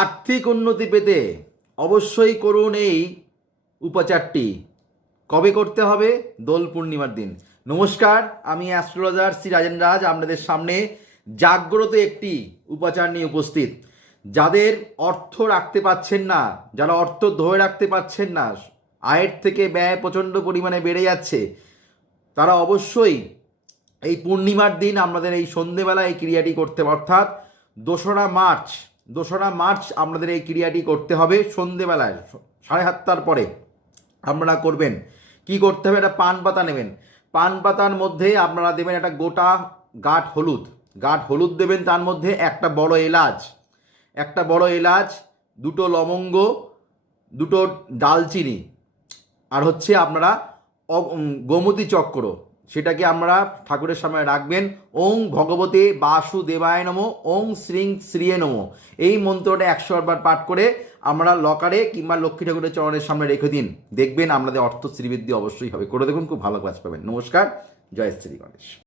আর্থিক উন্নতি পেতে অবশ্যই করুন এই উপাচারটি। কবে করতে হবে? দোল পূর্ণিমার দিন। নমস্কার, আমি অ্যাস্ট্রোলজার শ্রী রাজেন রাজ আপনাদের সামনে জাগ্রত একটি উপাচার নিয়ে উপস্থিত। যাদের অর্থ রাখতে পাচ্ছেন না, যারা অর্থ ধরে রাখতে পাচ্ছেন না, আয়ের থেকে ব্যয় প্রচণ্ড পরিমাণে বেড়ে যাচ্ছে, তারা অবশ্যই এই পূর্ণিমার দিন আমাদের এই সন্ধেবেলা এই ক্রিয়াটি করতে হবে। অর্থাৎ 2রা মার্চ আপনাদের এই ক্রিয়াটি করতে হবে সন্ধেবেলায় 7:30টার পরে আপনারা করবেন। কি করতে হবে? একটা পান পাতা নেবেন, পান পাতার মধ্যে আপনারা দেবেন একটা গোটা গাঁট হলুদ দেবেন, তার মধ্যে একটা বড় এলাচ, 2টো লবঙ্গ, 2টো ডালচিনি, আর হচ্ছে আপনারা গোমতী চক্র, সেটাকে আমরা ঠাকুরের সামনে রাখবেন। ওং ভগবতে বাসুদেবায় নমঃ, ওং শ্রীং শ্রীয়ে নমঃ। এই মন্ত্রটা 100 বার পাঠ করে আমরা লকারে কিংবা লক্ষ্মী ঠাকুরের চরণের সামনে রেখে দিন। দেখবেন আপনাদের অর্থ শ্রীবৃদ্ধি অবশ্যই হবে। করে দেখুন, খুব ভালো কাজ পাবেন। নমস্কার, জয় শ্রী গণেশ।